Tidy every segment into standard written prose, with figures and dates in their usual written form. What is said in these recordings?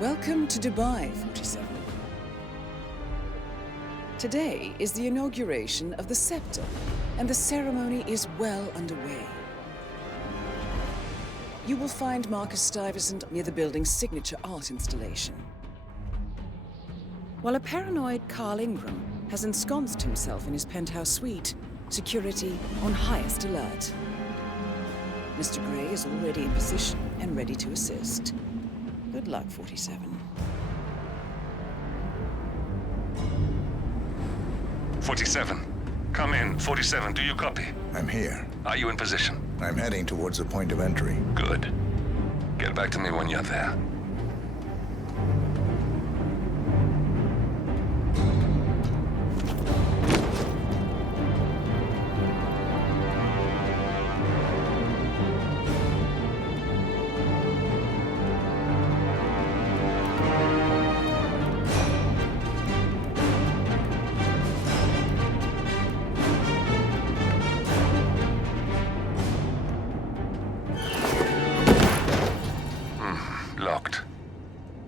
Welcome to Dubai, 47. Today is the inauguration of the scepter, and the ceremony is well underway. You will find Marcus Stuyvesant near the building's signature art installation. While a paranoid Carl Ingram has ensconced himself in his penthouse suite, security on highest alert. Mr. Gray is already in position and ready to assist. Good luck, 47. 47. Come in. 47, do you copy? I'm here. Are you in position? I'm heading towards the point of entry. Good. Get back to me when you're there. Locked.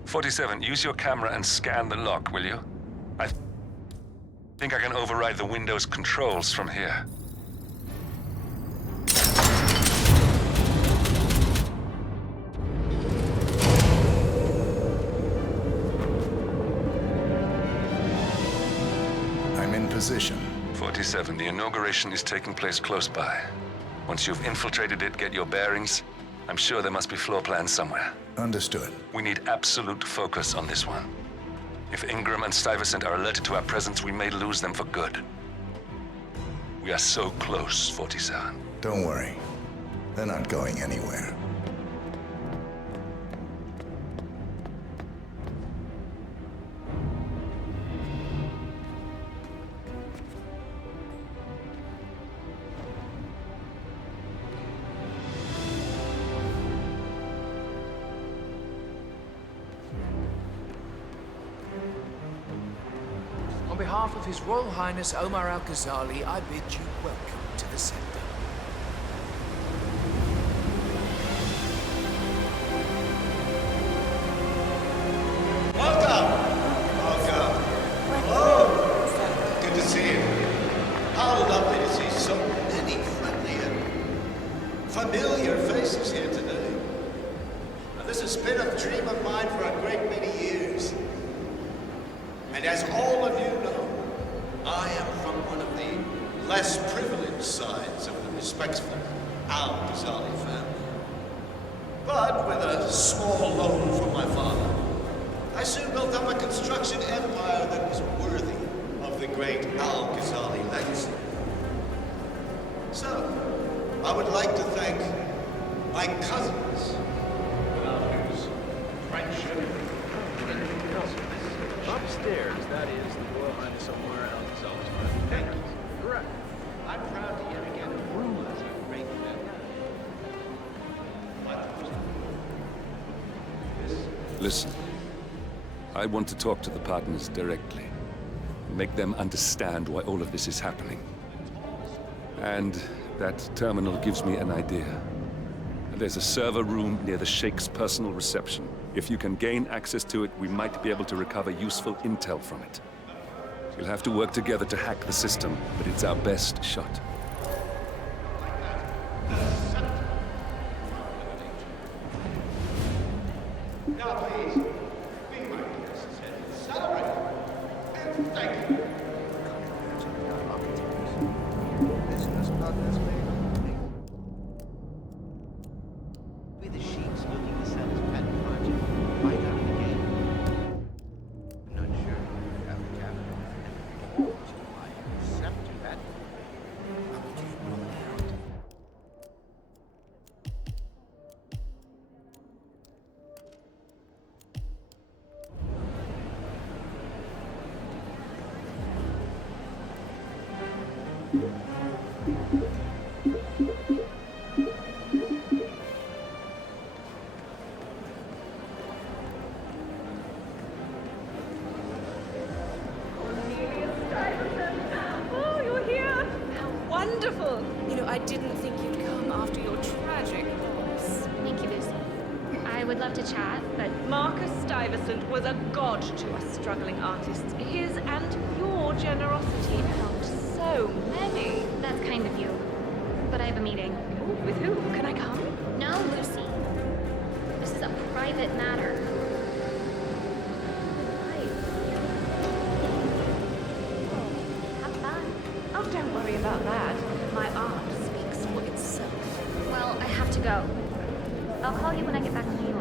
47, use your camera and scan the lock, will you? I think I can override the Windows controls from here. I'm in position. 47, the inauguration is taking place close by. Once you've infiltrated it, get your bearings. I'm sure there must be floor plans somewhere. Understood. We need absolute focus on this one. If Ingram and Stuyvesant are alerted to our presence, we may lose them for good. We are so close, 47. Don't worry. They're not going anywhere. On behalf of His Royal Highness Omar Al-Ghazali, I bid you welcome to the scepter. Welcome! Welcome! Oh, good to see you. How lovely to see so many friendly and familiar faces here today. Now, this has been a dream of mine for a great many years. And as all of you know, I am from one of the less privileged sides of the respectful Al-Ghazali family. But with a small loan from my father, I soon built up a construction empire that was worthy of the great Al-Ghazali legacy. So, I would like to thank my cousins, without whose friendship. Upstairs, that is the Royal Highness Omar Al-Ghazali's private Thank palace. you. Correct. I'm proud to yet again rule as a great man. Listen, I want to talk to the partners directly. Make them understand why all of this is happening. And that terminal gives me an idea. There's a server room near the Sheikh's personal reception. If you can gain access to it, we might be able to recover useful intel from it. We'll have to work together to hack the system, but it's our best shot. Now please, be my guests and celebrate. And thank you. With the sheiks looking to sell his pet project right out of the gate. I'm not sure if you have the capital to buy a scepter that would love to chat, but Marcus Stuyvesant was a god to us struggling artists. His and your generosity helped so many. that's kind of you. But I have a meeting. Ooh, with who? Can I come? No, Lucy. This is a private matter. Have fun. Oh, don't worry about that. My art speaks for itself. Well, I have to go. I'll call you when I get back to New York.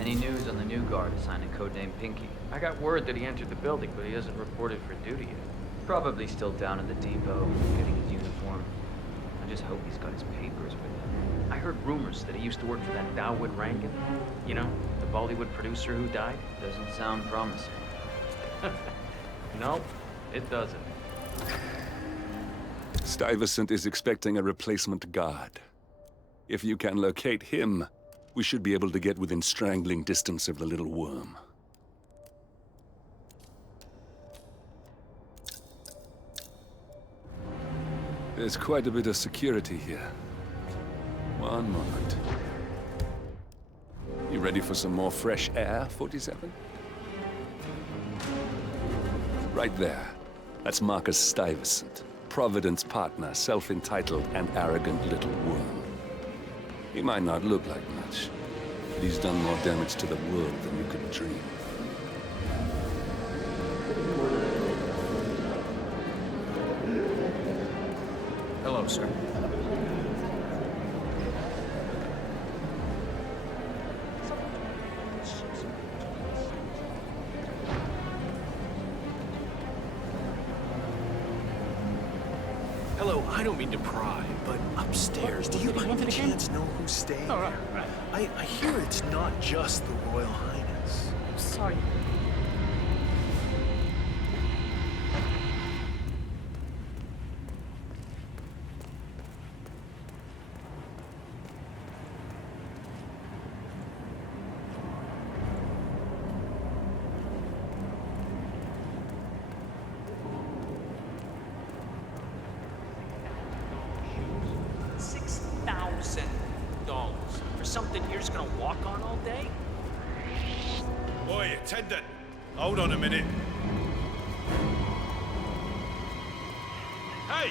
Any news on the new guard assigned to codename Pinky? I got word that he entered the building, but he hasn't reported for duty yet. Probably still down at the depot, getting his uniform. I just hope he's got his papers with him. I heard rumors that he used to work for that Dawood Rankin. You know, the Bollywood producer who died. Doesn't sound promising. Nope, it doesn't. Stuyvesant is expecting a replacement guard. If you can locate him, we should be able to get within strangling distance of the little worm. There's quite a bit of security here. One moment. You ready for some more fresh air, 47? Right there. That's Marcus Stuyvesant, Providence partner, self-entitled and arrogant little worm. He might not look like much, but he's done more damage to the world than you could dream. Hello, sir. Hello, I don't mean to pry, but upstairs, do you by any chance know who's staying there? I hear it's not just the Royal Highness. Sorry. $6,000 for something you're just gonna walk on all day? Oi, attendant! Hold on a minute. Hey!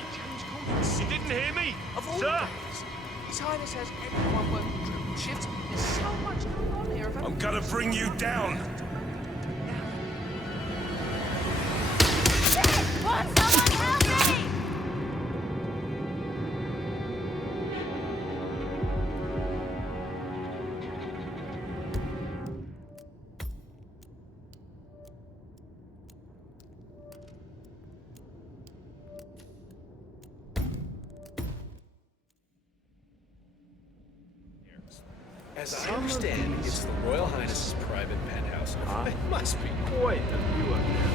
You didn't hear me? Of all Sir? days, His Highness has everyone working triple shifts. There's so much going on here. I'm gonna bring you down! Won't someone help me? As I understand, it's the Royal Highness's private penthouse. It must be. Quite a view up there.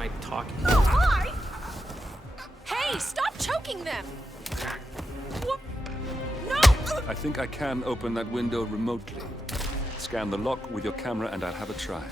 try talking. Why? Hey, stop choking them! What? No! I think I can open that window remotely. Scan the lock with your camera and I'll have a try.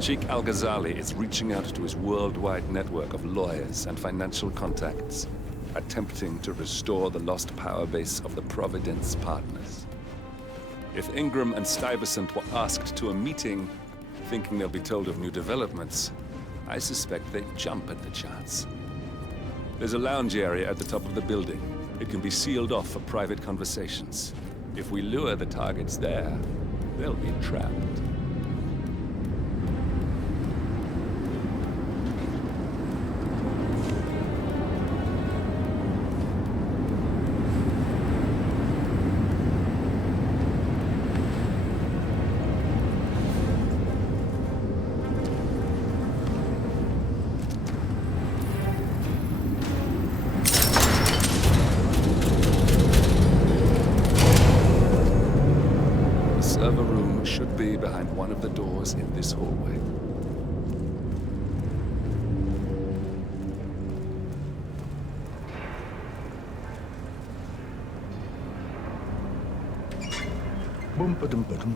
Sheikh Al-Ghazali is reaching out to his worldwide network of lawyers and financial contacts, attempting to restore the lost power base of the Providence partners. If Ingram and Stuyvesant were asked to a meeting, thinking they'll be told of new developments, I suspect they'd jump at the chance. There's a lounge area at the top of the building. It can be sealed off for private conversations. If we lure the targets there, they'll be trapped. Server room should be behind one of the doors in this hallway. Boom, ba-dum, ba-dum.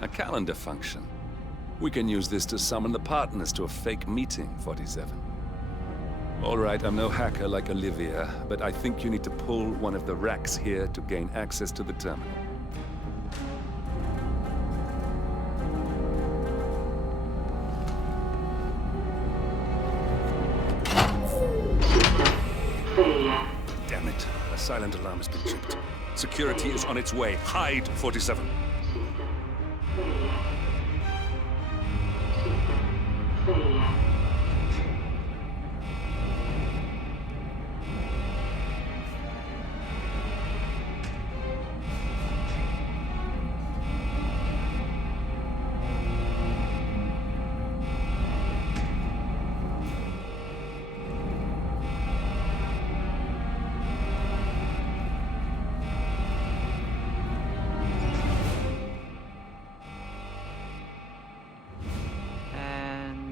A calendar function. We can use this to summon the partners to a fake meeting, 47. All right, I'm no hacker like Olivia, but I think you need to pull one of the racks here to gain access to the terminal. Damn it. A silent alarm has been tripped. Security is on its way. Hide, 47.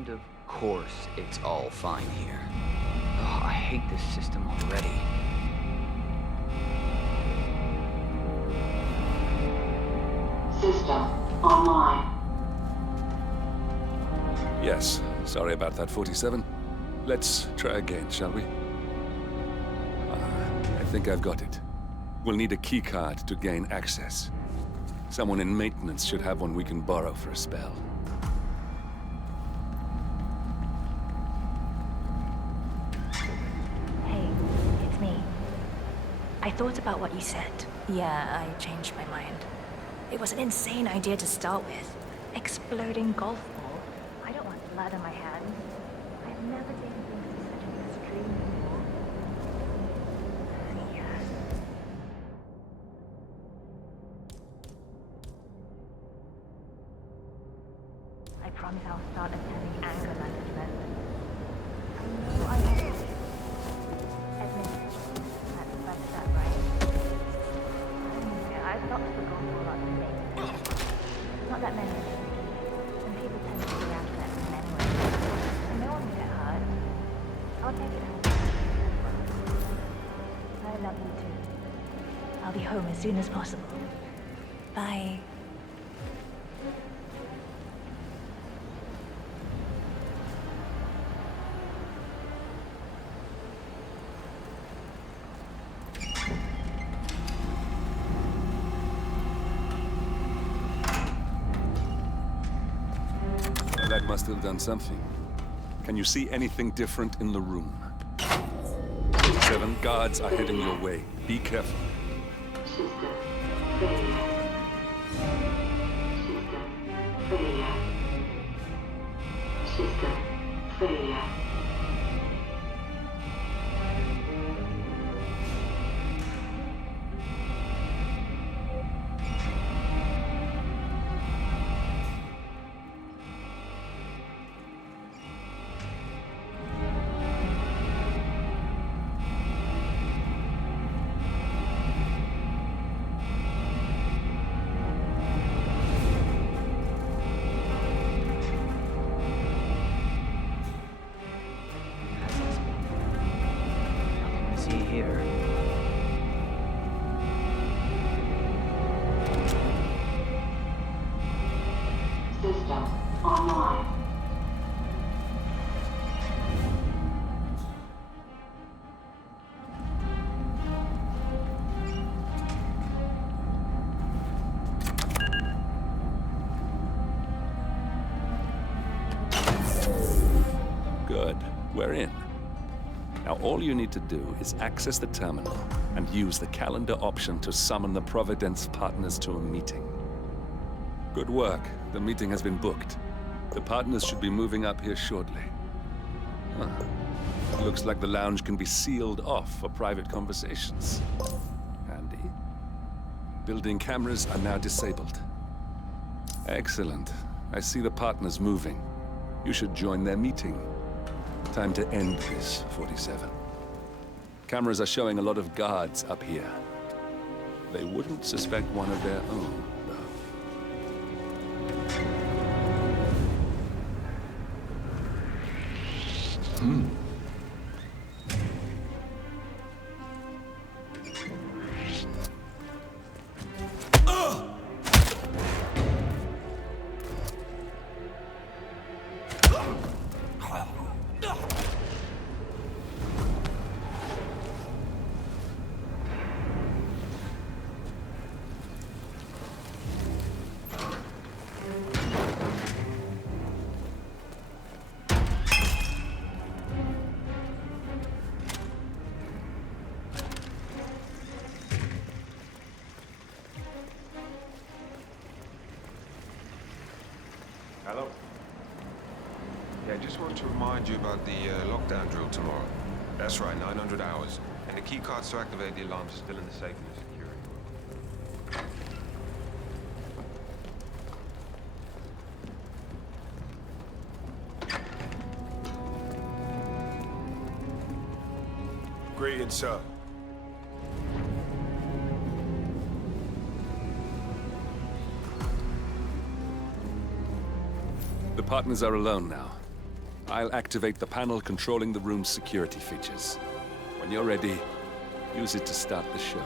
Of course, it's all fine here. Oh, I hate this system already. System online. Yes, sorry about that, 47. Let's try again, shall we? I think I've got it. We'll need a keycard to gain access. Someone in maintenance should have one we can borrow for a spell. I thought about what you said. Yeah, I changed my mind. It was an insane idea to start with. Exploding golf ball. I don't want blood on my hands. I've never taken things to such an extreme before. Yeah. I promise I'll start attending anger management. I know I have to admit that's that right. I've talked to the golf a lot today. Not that many. And people tend to be after that from anyway. And no one will get hurt. I'll take it home. I love you too. I'll be home as soon as possible. Bye. That must have done something. Can you see anything different in the room? 7 guards are heading your way. Be careful. System failure. System failure. Here. System online. Good. We're in. Now all you need to do is access the terminal and use the calendar option to summon the Providence partners to a meeting. Good work. The meeting has been booked. The partners should be moving up here shortly. Huh. Looks like the lounge can be sealed off for private conversations. Handy. Building cameras are now disabled. Excellent. I see the partners moving. You should join their meeting. Time to end this, 47. Cameras are showing a lot of guards up here. They wouldn't suspect one of their own, though. Hello? Yeah, I just want to remind you about the lockdown drill tomorrow. That's right, 900 hours. And the key cards to activate the alarms are still in the safe in the security room. Greetings, sir. The partners are alone now. I'll activate the panel controlling the room's security features. When you're ready, use it to start the show.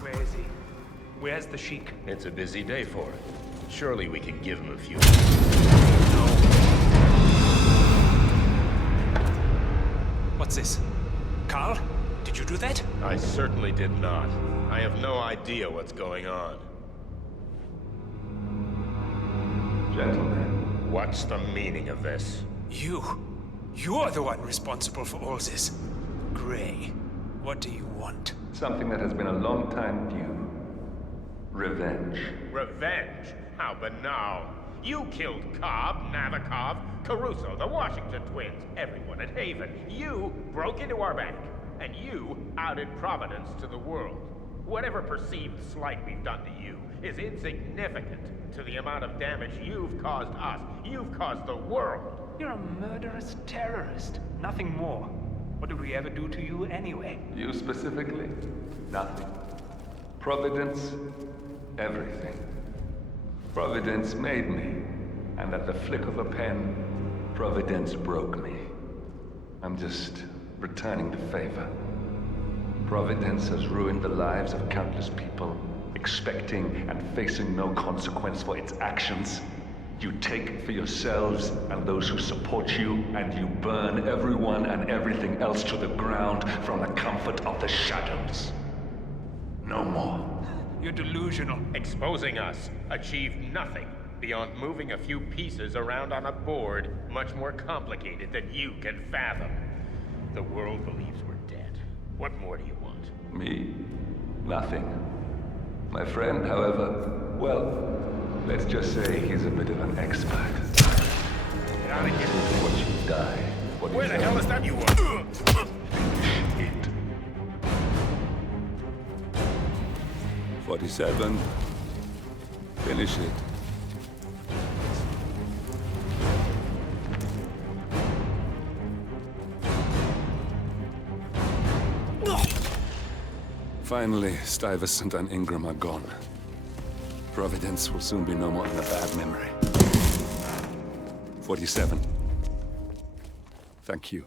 Where is he? Where's the Sheik? It's a busy day for him. Surely we can give him a few. What's this? Carl? Did you do that? I certainly did not. I have no idea what's going on. Gentlemen. What's the meaning of this? You're the one responsible for all this. Gray, what do you want? Something that has been a long time due. Revenge. Revenge? How banal. You killed Cobb, Navikov, Caruso, the Washington twins, everyone at Haven. You broke into our bank, and you outed Providence to the world. Whatever perceived slight we've done to you is insignificant to the amount of damage you've caused us. You've caused the world. You're a murderous terrorist. Nothing more. What did we ever do to you anyway? You specifically? Nothing. Providence? Everything. Providence made me, and at the flick of a pen, Providence broke me. I'm just returning the favor. Providence has ruined the lives of countless people, expecting and facing no consequence for its actions. You take for yourselves and those who support you, and you burn everyone and everything else to the ground from the comfort of the shadows. No more. You're delusional. Exposing us achieved nothing beyond moving a few pieces around on a board much more complicated than you can fathom. The world believes we're dead. What more do you want? Me? Nothing. My friend, however, well, let's just say he's a bit of an expert. Get out of here. What you die. What Where the hell is that you were? 47. Finish it. Finally, Stuyvesant and Ingram are gone. Providence will soon be no more than a bad memory. 47. Thank you.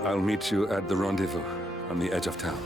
I'll meet you at the rendezvous on the edge of town.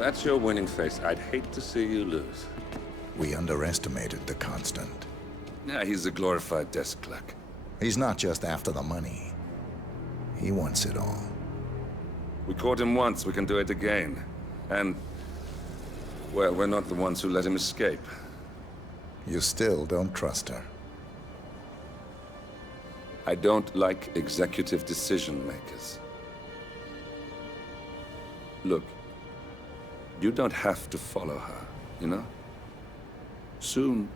That's your winning face. I'd hate to see you lose. We underestimated the Constant. Yeah, he's a glorified desk clerk. He's not just after the money. He wants it all. We caught him once, we can do it again. And, well, we're not the ones who let him escape. You still don't trust her. I don't like executive decision makers. Look, you don't have to follow her, you know? Soon,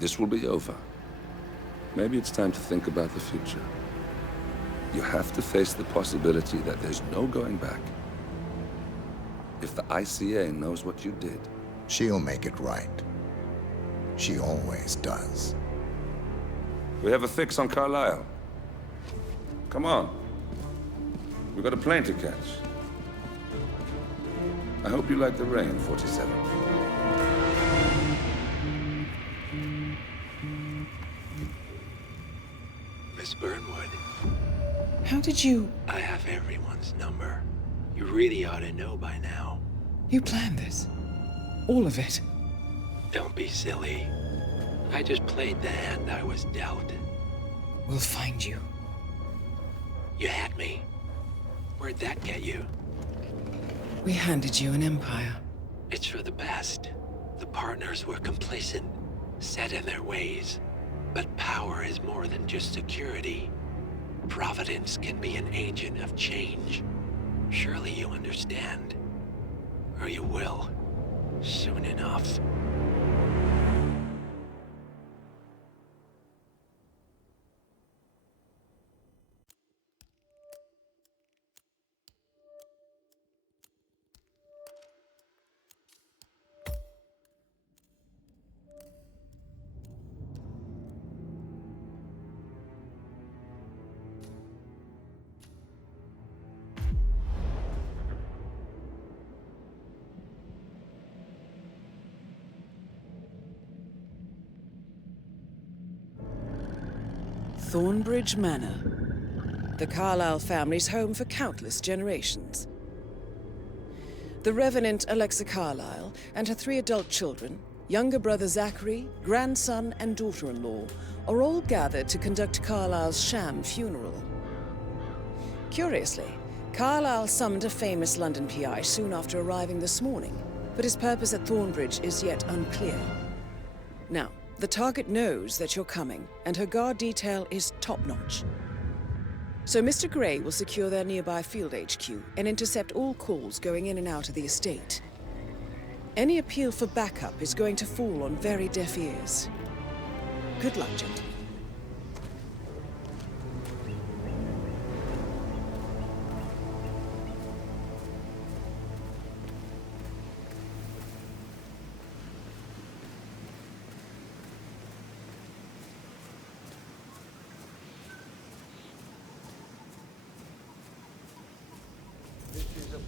this will be over. Maybe it's time to think about the future. You have to face the possibility that there's no going back. If the ICA knows what you did... She'll make it right. She always does. We have a fix on Carlisle. Come on. We've got a plane to catch. I hope you like the rain, 47. Miss Burnwood. How did you... I have everyone's number. You really ought to know by now. You planned this? All of it? Don't be silly. I just played the hand I was dealt. We'll find you. You had me. Where'd that get you? We handed you an empire. It's for the best. The partners were complacent. set in their ways. But power is more than just security. Providence can be an agent of change. Surely you understand. Or you will. Soon enough. Thornbridge Manor, the Carlyle family's home for countless generations. The Revenant Alexa Carlyle and her 3 adult children, younger brother Zachary, grandson and daughter-in-law, are all gathered to conduct Carlyle's sham funeral. Curiously, Carlyle summoned a famous London PI soon after arriving this morning, but his purpose at Thornbridge is yet unclear. Now, the target knows that you're coming, and her guard detail is top-notch. So Mr. Gray will secure their nearby field HQ and intercept all calls going in and out of the estate. Any appeal for backup is going to fall on very deaf ears. Good luck, gentlemen.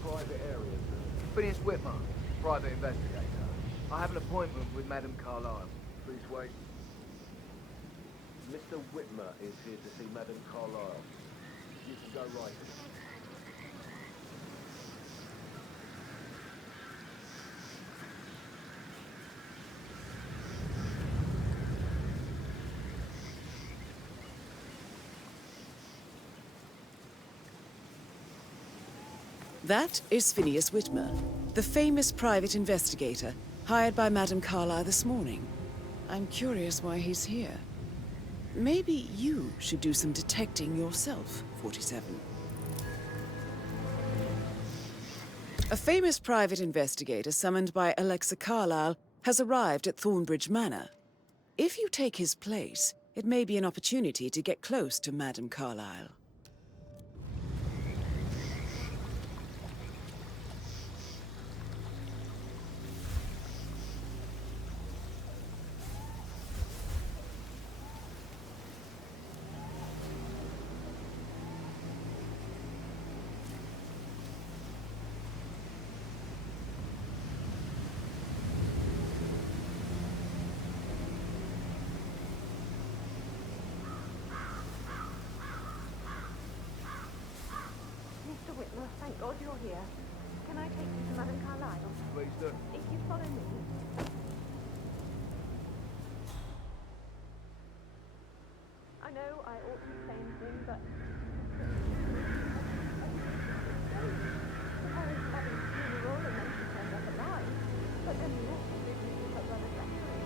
Private area. Phineas Whitman, private investigator. I have an appointment with Madame Carlyle. Please wait. Mr. Whitmer is here to see Madame Carlyle. You can go right. That is Phineas Whitmer, the famous private investigator hired by Madame Carlyle this morning. I'm curious why he's here. Maybe you should do some detecting yourself, 47. A famous private investigator summoned by Alexa Carlyle has arrived at Thornbridge Manor. If you take his place, it may be an opportunity to get close to Madame Carlyle. Thank God you're here. Can I take you to Madame Carlyle? Please do. If you follow me. I know I ought to say anything, but... I was having a funeral and then she turned up alive. But then the awful business with her brother Zachary.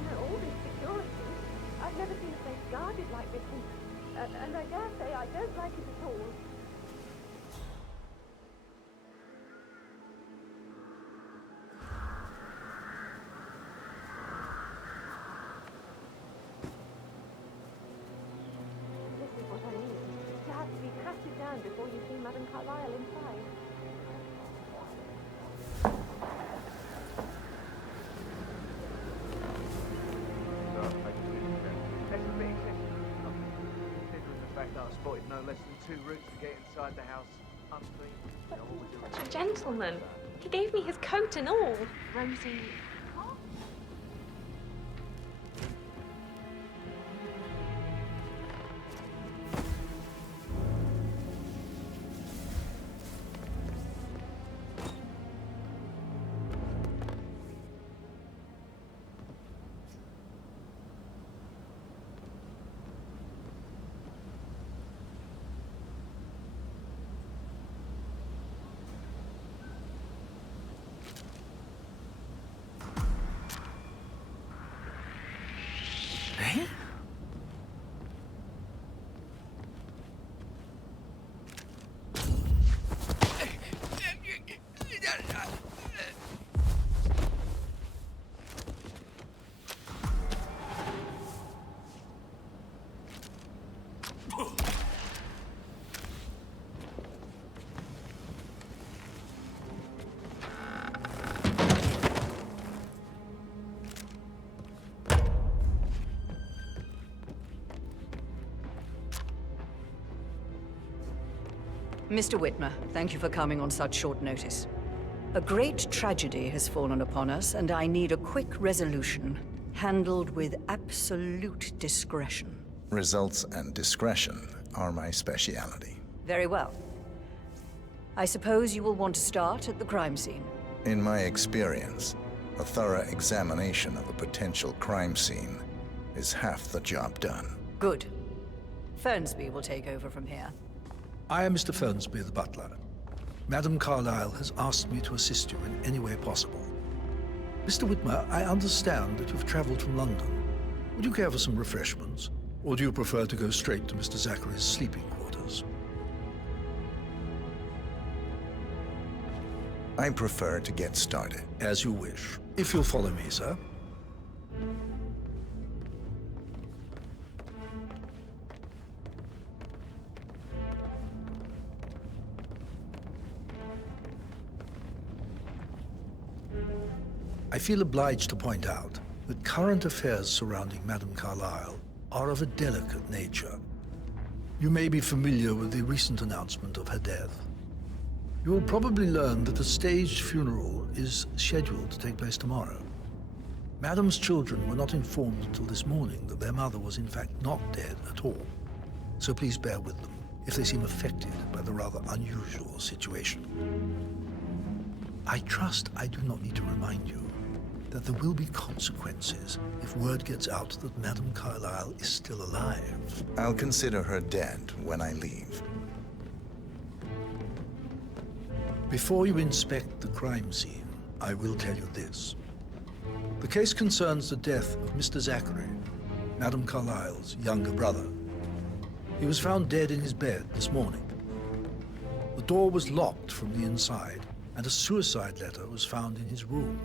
And all this security. I've never seen a place guarded like this, and I dare say I don't like it at all. Before you see Madame Carlyle inside. Considering the fact that I spotted no less than 2 routes to get inside the house unclean. Such a gentleman. He gave me his coat and all. Rosie. Mr. Whitmer, thank you for coming on such short notice. A great tragedy has fallen upon us, and I need a quick resolution, handled with absolute discretion. Results and discretion are my speciality. Very well. I suppose you will want to start at the crime scene. In my experience, a thorough examination of a potential crime scene is half the job done. Good. Fernsby will take over from here. I am Mr. Fernsby, the butler. Madame Carlyle has asked me to assist you in any way possible. Mr. Whitmer, I understand that you've traveled from London. Would you care for some refreshments? Or do you prefer to go straight to Mr. Zachary's sleeping quarters? I prefer to get started. As you wish. If you'll follow me, sir. I feel obliged to point out that current affairs surrounding Madame Carlyle are of a delicate nature. You may be familiar with the recent announcement of her death. You will probably learn that a staged funeral is scheduled to take place tomorrow. Madame's children were not informed until this morning that their mother was in fact not dead at all. So please bear with them if they seem affected by the rather unusual situation. I trust I do not need to remind you that there will be consequences if word gets out that Madame Carlyle is still alive. I'll consider her dead when I leave. Before you inspect the crime scene, I will tell you this. The case concerns the death of Mr. Zachary, Madame Carlyle's younger brother. He was found dead in his bed this morning. The door was locked from the inside, and a suicide letter was found in his room.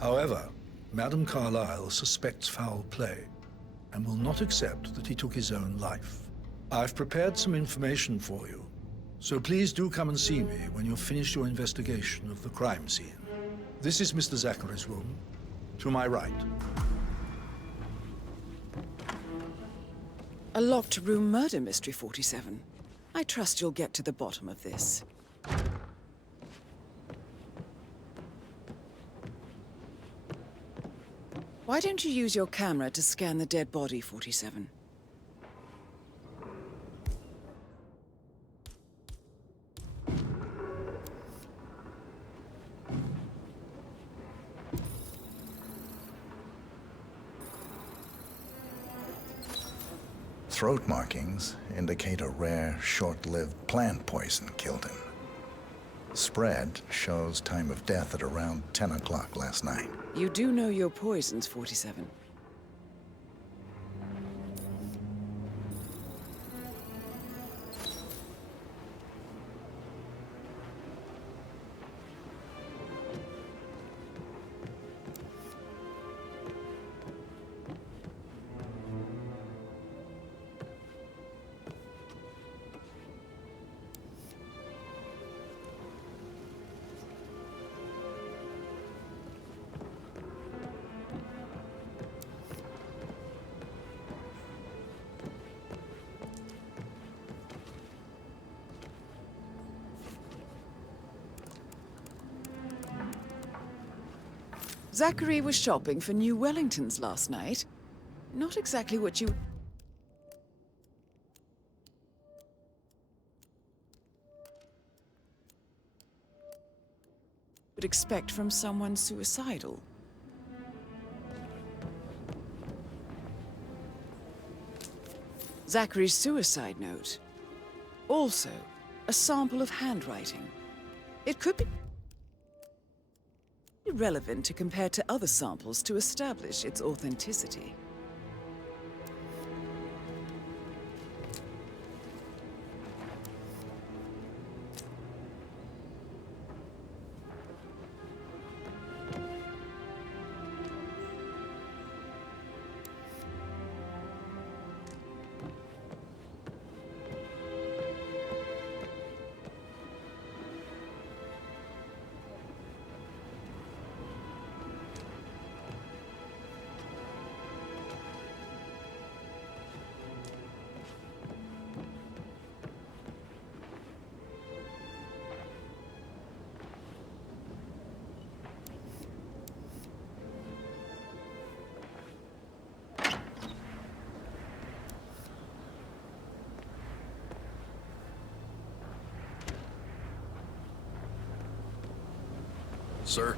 However, Madame Carlyle suspects foul play and will not accept that he took his own life. I've prepared some information for you, so please do come and see me when you've finished your investigation of the crime scene. This is Mr. Zachary's room, to my right. A locked room murder mystery, 47. I trust you'll get to the bottom of this. Why don't you use your camera to scan the dead body, 47? Throat markings indicate a rare, short-lived plant poison killed him. Spread shows time of death at around 10 o'clock last night. You do know your poisons, 47. Zachary was shopping for new Wellingtons last night. Not exactly what you would expect from someone suicidal. Zachary's suicide note. Also, a sample of handwriting. It could be relevant to compare to other samples to establish its authenticity. Sir?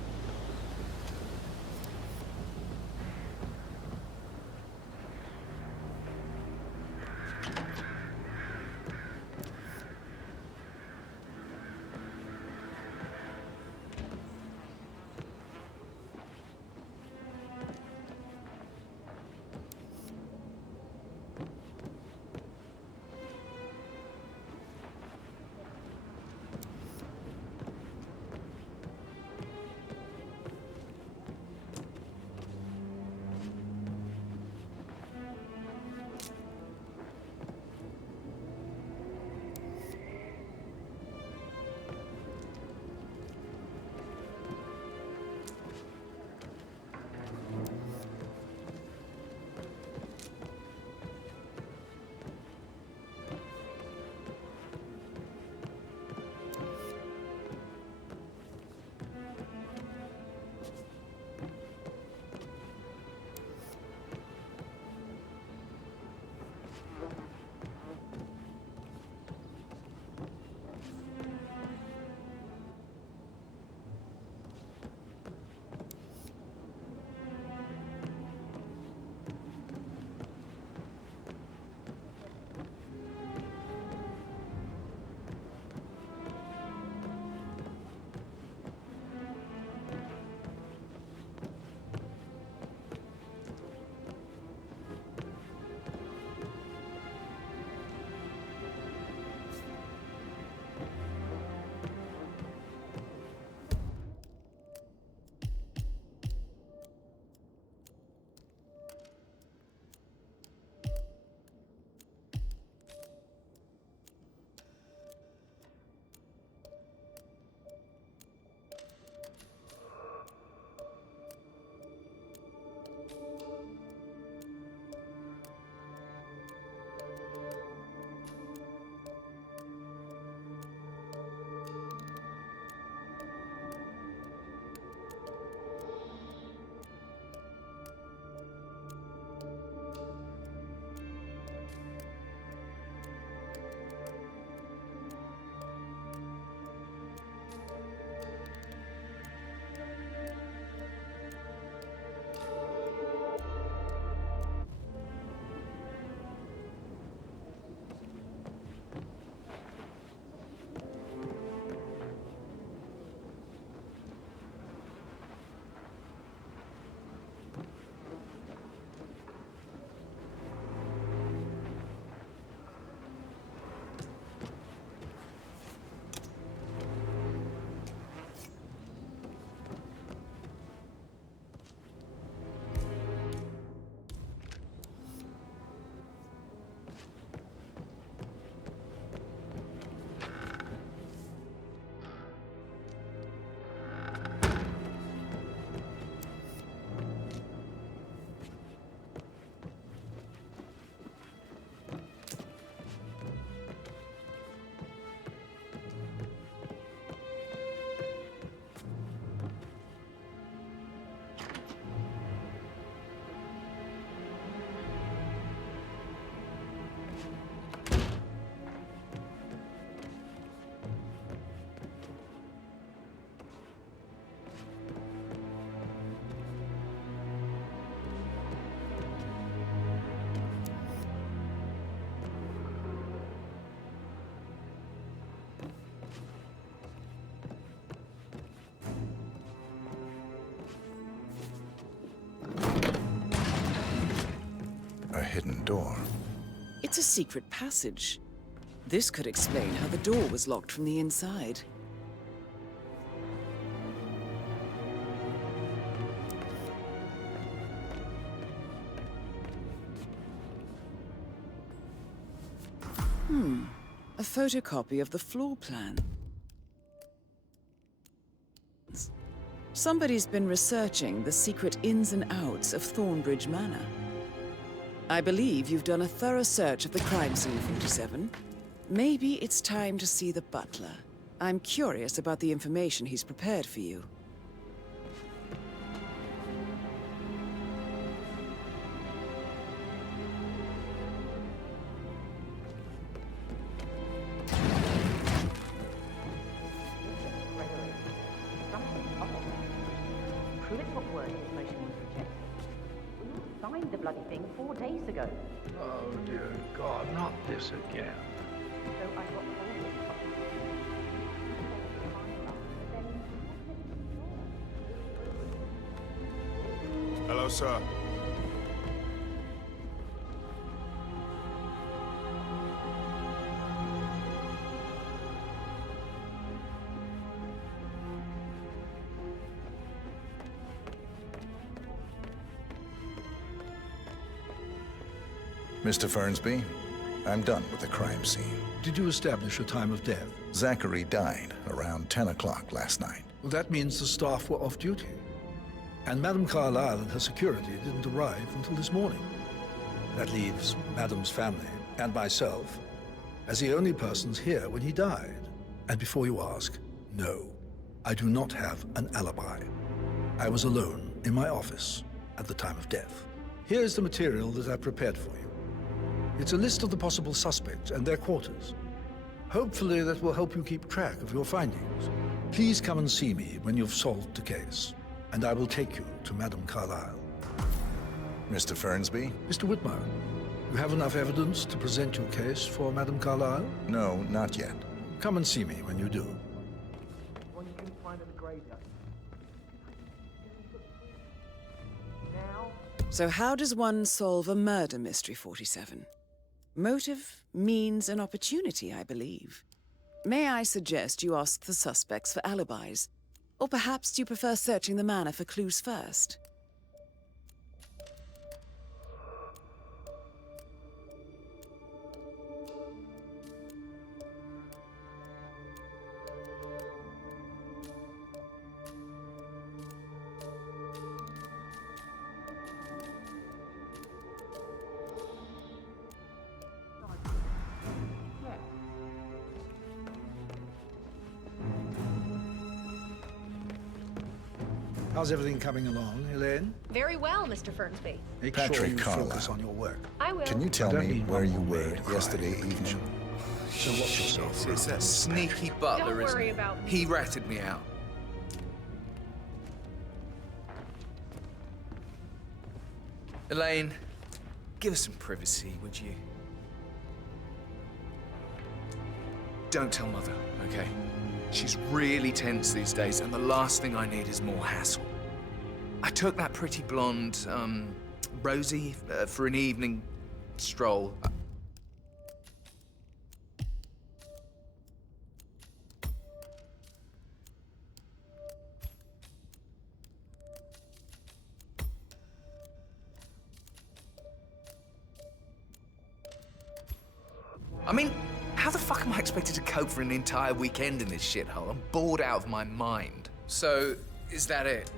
A hidden door. It's a secret passage. This could explain how the door was locked from the inside. A photocopy of the floor plan. Somebody's been researching the secret ins and outs of Thornbridge Manor. I believe you've done a thorough search of the crime scene, 47. Maybe it's time to see the butler. I'm curious about the information he's prepared for you. everything 4 days ago. Oh, dear God, not this again. So I got hold of it. Hello, sir. Mr. Fernsby, I'm done with the crime scene. Did you establish a time of death? Zachary died around 10 o'clock last night. Well, that means the staff were off duty. And Madame Carlyle and her security didn't arrive until this morning. That leaves Madame's family and myself as the only persons here when he died. And before you ask, no, I do not have an alibi. I was alone in my office at the time of death. Here's the material that I prepared for you. It's a list of the possible suspects and their quarters. Hopefully that will help you keep track of your findings. Please come and see me when you've solved the case, and I will take you to Madame Carlyle. Mr. Fernsby? Mr. Whitmer, you have enough evidence to present your case for Madame Carlyle? No, not yet. Come and see me when you do. One you couldn't find in the graveyard. Now? So how does one solve a murder mystery, 47? Motive, means, and opportunity, I believe. May I suggest you ask the suspects for alibis? Or perhaps you prefer searching the manor for clues first? How's everything coming along, Elaine? Very well, Mr. Fernsby. Make Patrick sure you Carlyle. focus on your work. I will. Can you tell me where you were yesterday evening? So watch yourself. It's that sneaky butler, Don't isn't worry it? about me. He ratted me out. Elaine, give us some privacy, would you? Don't tell Mother, okay? She's really tense these days, and the last thing I need is more hassle. I took that pretty blonde, Rosie, for an evening stroll. I mean, how the fuck am I expected to cope for an entire weekend in this shithole? I'm bored out of my mind. So, is that it?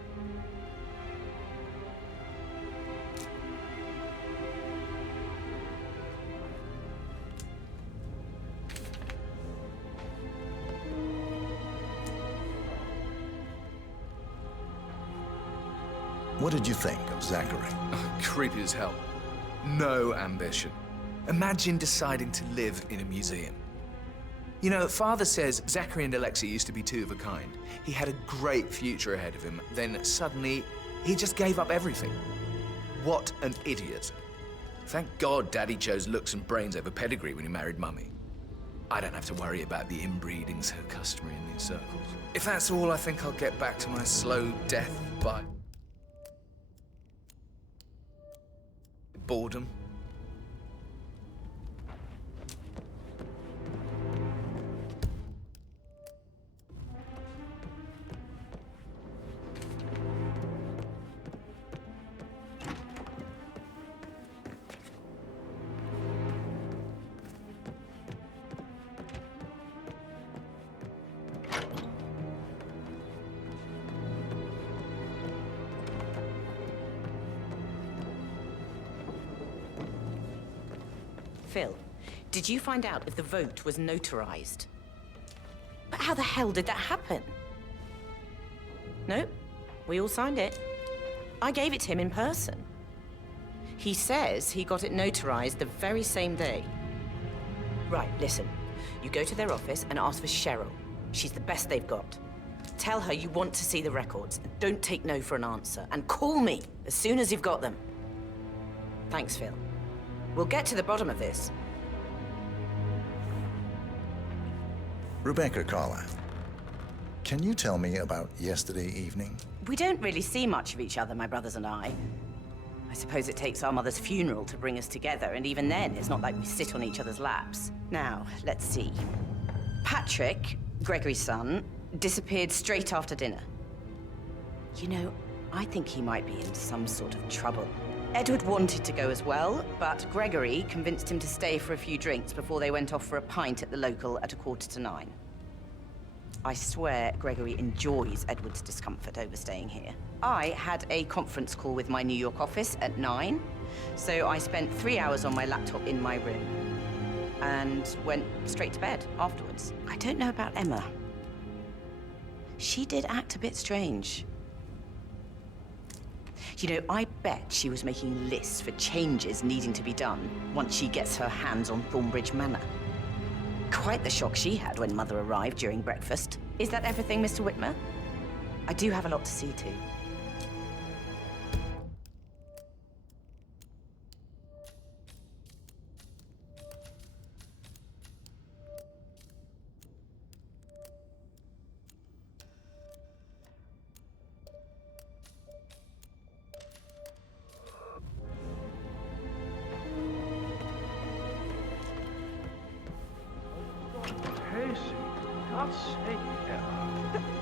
What did you think of Zachary? Creepy as hell. No ambition. Imagine deciding to live in a museum. You know, Father says Zachary and Alexei used to be two of a kind. He had a great future ahead of him. Then suddenly, he just gave up everything. What an idiot. Thank God Daddy chose looks and brains over pedigree when he married Mummy. I don't have to worry about the inbreeding so customary in these circles. If that's all, I think I'll get back to my slow death by boredom. Phil, did you find out if the vote was notarized? But how the hell did that happen? No, we all signed it. I gave it to him in person. He says he got it notarized the very same day. Right, listen. You go to their office and ask for Cheryl. She's the best they've got. Tell her you want to see the records. Don't take no for an answer. And call me as soon as you've got them. Thanks, Phil. We'll get to the bottom of this. Rebecca Carlyle, can you tell me about yesterday evening? We don't really see much of each other, my brothers and I. I suppose it takes our mother's funeral to bring us together, and even then, it's not like we sit on each other's laps. Now, let's see. Patrick, Gregory's son, disappeared straight after dinner. You know, I think he might be in some sort of trouble. Edward wanted to go as well, but Gregory convinced him to stay for a few drinks before they went off for a pint at the local at 9:15. I swear Gregory enjoys Edward's discomfort over staying here. I had a conference call with my New York office at 9, so I spent 3 hours on my laptop in my room and went straight to bed afterwards. I don't know about Emma. She did act a bit strange. You know, I bet she was making lists for changes needing to be done once she gets her hands on Thornbridge Manor. Quite the shock she had when Mother arrived during breakfast. Is that everything, Mr. Whitmer? I do have a lot to see to.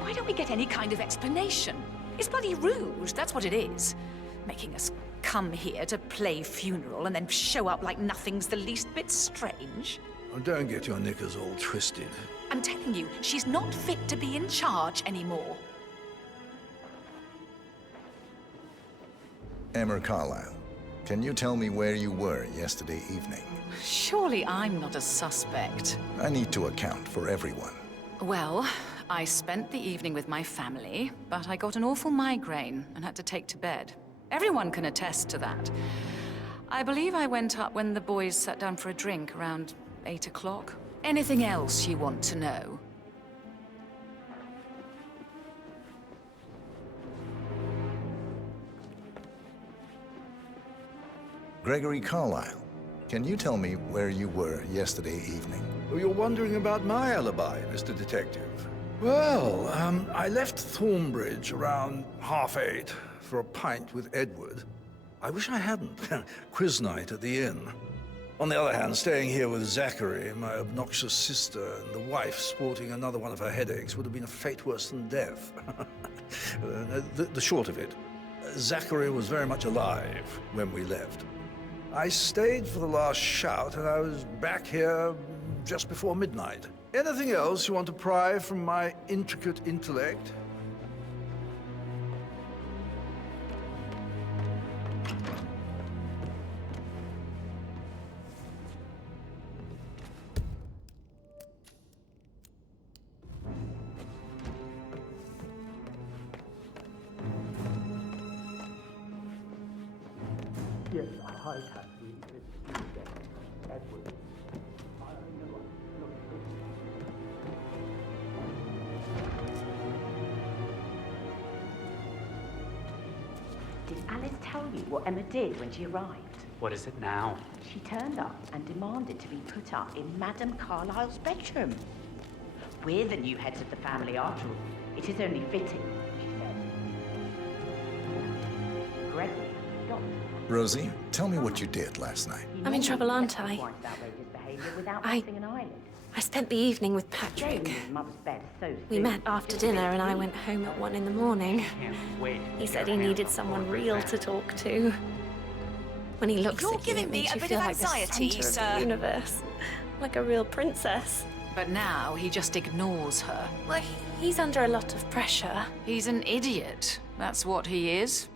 Why don't we get any kind of explanation? It's bloody rude, that's what it is. Making us come here to play funeral and then show up like nothing's the least bit strange. Oh, don't get your knickers all twisted. I'm telling you, she's not fit to be in charge anymore. Emma Carlyle, can you tell me where you were yesterday evening? Surely I'm not a suspect. I need to account for everyone. Well, I spent the evening with my family, but I got an awful migraine and had to take to bed. Everyone can attest to that. I believe I went up when the boys sat down for a drink around 8 o'clock. Anything else you want to know? Gregory Carlyle, can you tell me where you were yesterday evening? Oh, you're wondering about my alibi, Mr. Detective. Well, I left Thornbridge around 8:30 for a pint with Edward. I wish I hadn't. Quiz night at the inn. On the other hand, staying here with Zachary, my obnoxious sister, and the wife sporting another one of her headaches would have been a fate worse than death. The short of it, Zachary was very much alive when we left. I stayed for the last shout, and I was back here just before midnight. Anything else you want to pry from my intricate intellect? Yes, hi, Kathy. It's Tuesday. Edward. Did Alice tell you what Emma did when she arrived? What is it now? She turned up and demanded to be put up in Madame Carlyle's bedroom. We're the new heads of the family after all. It is only fitting, she said. Gregory, doctor. Rosie, tell me what you did last night. I'm in trouble, aren't I? I spent the evening with Patrick. We met after dinner and I went home at 1 in the morning. He said he needed someone real to talk to. When he looks You're at you, giving it me makes a you bit feel of like the anxiety, center of sir. the universe. Like a real princess. But now he just ignores her. Well, he's under a lot of pressure. He's an idiot. That's what he is.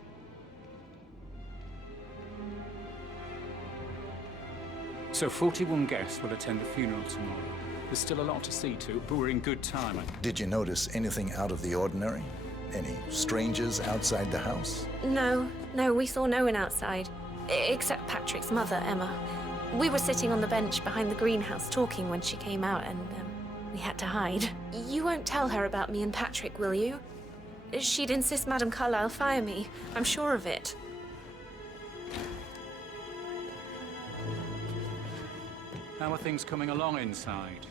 So 41 guests will attend the funeral tomorrow. There's still a lot to see to, but we're in good time. Did you notice anything out of the ordinary? Any strangers outside the house? No, we saw no one outside. Except Patrick's mother, Emma. We were sitting on the bench behind the greenhouse talking when she came out and we had to hide. You won't tell her about me and Patrick, will you? She'd insist Madame Carlyle fire me. I'm sure of it. How are things coming along inside?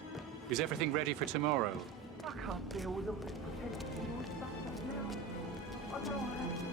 Is everything ready for tomorrow? I can't deal with all this pretending you stuff now. I know I have to.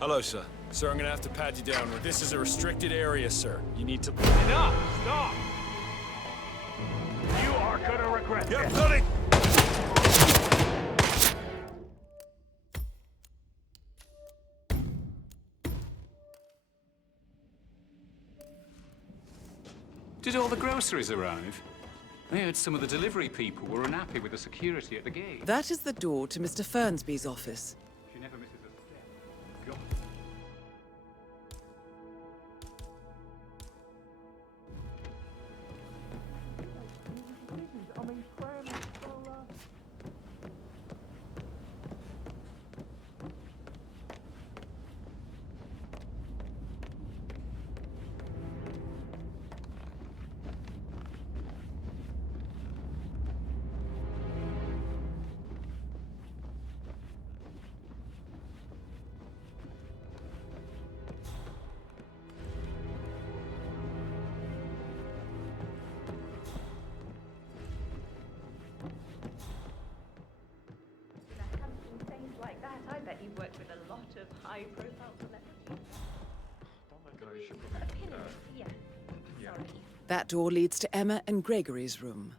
Hello, sir. Sir, I'm gonna have to pat you down. This is a restricted area, sir. You need to... Enough! Stop! You are gonna regret this. Yeah, got it! Did all the groceries arrive? I heard some of the delivery people were unhappy with the security at the gate. That is the door to Mr. Fernsby's office. She never misses a step. God. I bet you worked with a lot of high-profile celebrities. Yeah. Sorry. That door leads to Emma and Gregory's room.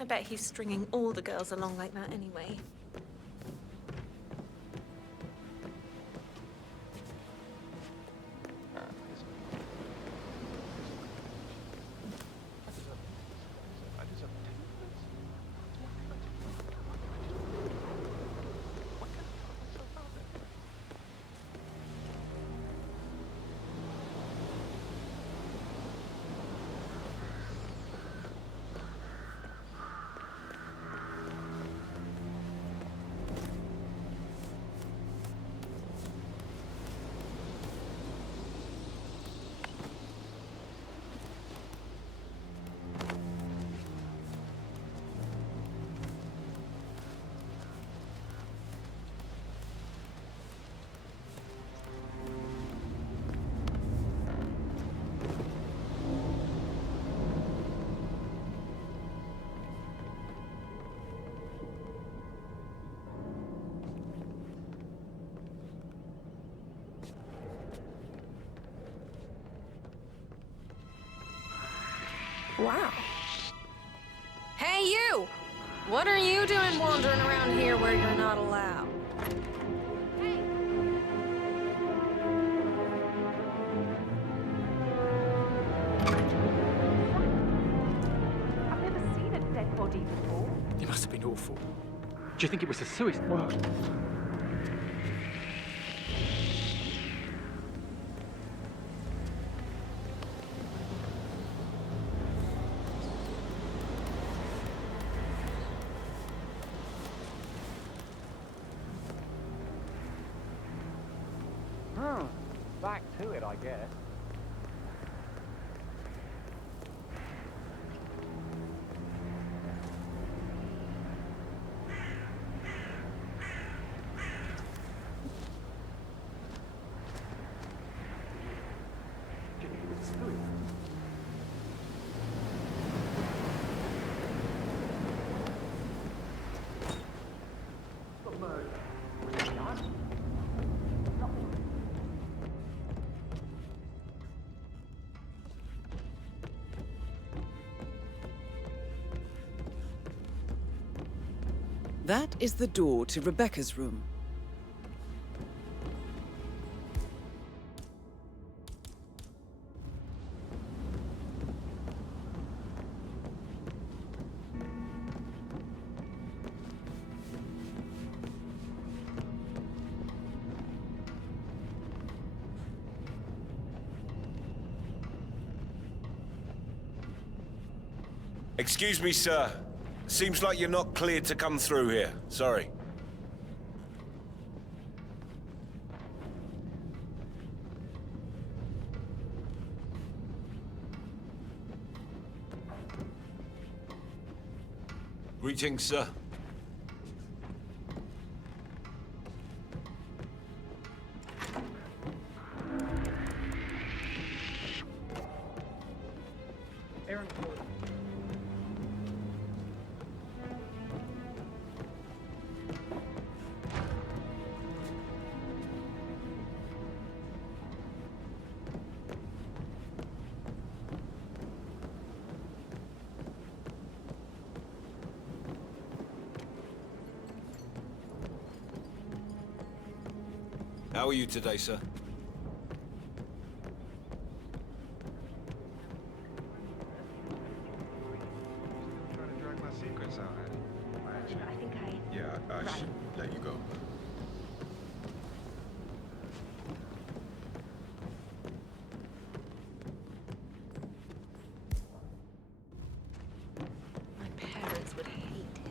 I bet he's stringing all the girls along like that anyway. Wow. Hey, you! What are you doing wandering around here where you're not allowed? Hey! I've never seen a dead body before. It must have been awful. Do you think it was a suicide? Well, Back to it, I guess. That is the door to Rebecca's room. Excuse me, sir. Seems like you're not cleared to come through here. Sorry. Greetings, sir. How are you today, sir? Trying to drag my secrets out, Annie. I think I... Yeah, I should let you go. My parents would hate him.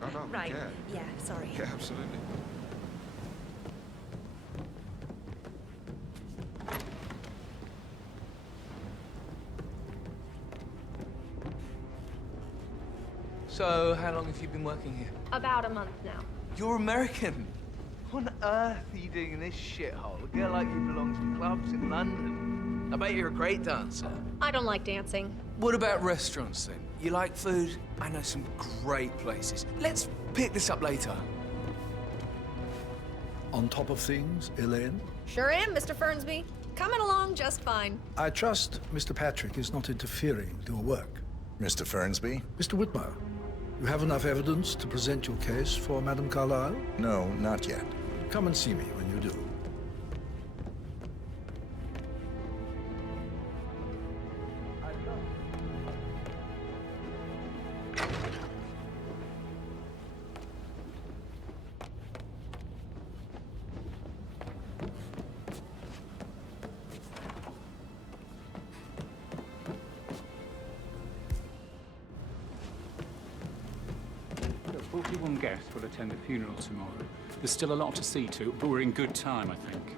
No, no, Right. yeah. Yeah, sorry. Yeah, absolutely. So, how long have you been working here? About a month now. You're American. What on earth are you doing in this shithole? A girl like you belongs in clubs in London. I bet you're a great dancer. I don't like dancing. What about restaurants, then? You like food? I know some great places. Let's pick this up later. On top of things, Elaine? Sure am, Mr. Fernsby. Coming along just fine. I trust Mr. Patrick is not interfering with your work. Mr. Fernsby? Mr. Whitmer, you have enough evidence to present your case for Madame Carlyle? No, not yet. Come and see me when you do. 41 guests will attend the funeral tomorrow. There's still a lot to see to, but we're in good time, I think.